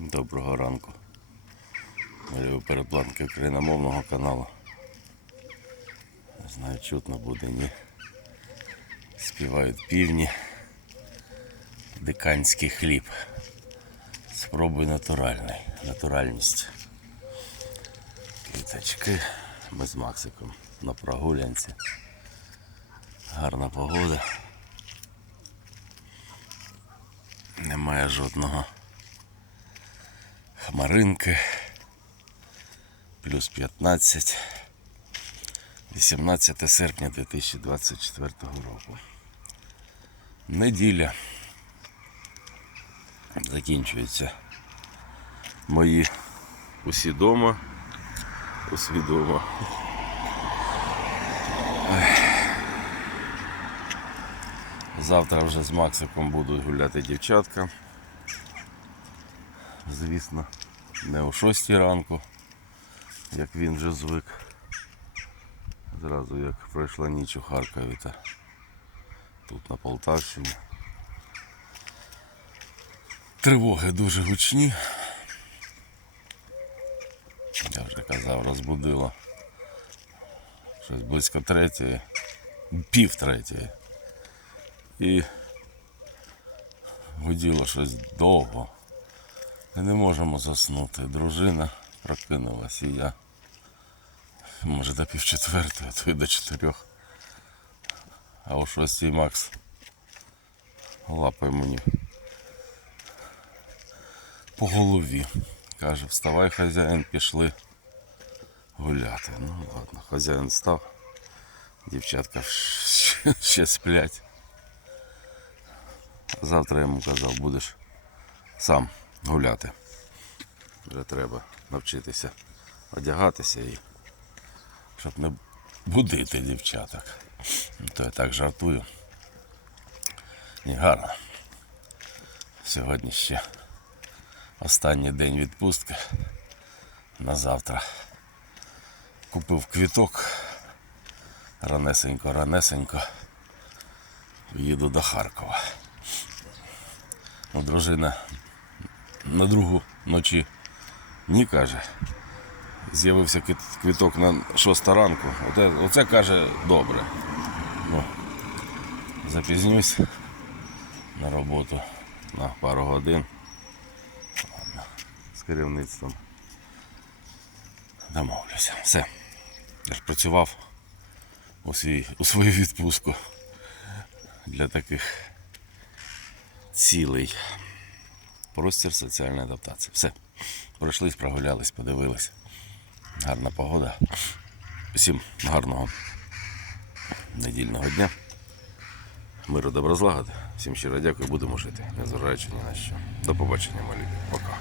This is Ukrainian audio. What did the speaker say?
Доброго ранку. Малюю передпланки україномовного каналу. Не знаю, чутно буде, ні. Співають півні. Диканський хліб. Спробуй натуральний. Натуральність. Квіточки. Ми з Максиком на прогулянці. Гарна погода. Немає жодного хмаринки. Плюс 15. 18 серпня 2024 року. Неділя. Закінчуються мої усі дома. Усі. Завтра вже з Максиком будуть гуляти дівчатка. Звісно, не о 6 ранку, як він вже звик. Зразу як пройшла ніч у Харкові та тут на Полтавщині. Тривоги дуже гучні. Я вже казав, розбудило. Щось близько третьої, пів третьої. І гуділо щось довго. І не можемо заснути. Дружина прокинулась і я. Може до пів четвертої, а то й до чотирьох. А о шостій Макс лапає мені по голові. Каже, вставай, хазяїн, пішли гуляти. Ну ладно, хазяїн став. Дівчатка ще сплять. Завтра я йому казав, будеш сам гуляти. Вже треба навчитися одягатися і щоб не будити дівчаток. То я так жартую. Ні, гарно. Сьогодні ще останній день відпустки. На завтра купив квіток. Ранесенько, ранесенько. Їду до Харкова. Ну, дружина на другу ночі ні каже. З'явився квіток на 6 ранку. Оце, оце каже добре. Ну, запізнюсь на роботу на пару годин. Ладно, з керівництвом домовлюся. Все. Я ж працював у, свій, у свою відпустку для таких цілий простір соціальної адаптації. Все. Пройшлись, прогулялись, подивились. Гарна погода. Всім гарного недільного дня. Миру доброзлагоди. Всім щиро дякую, будемо жити. Незважаючи ні на що. До побачення, малі. Пока.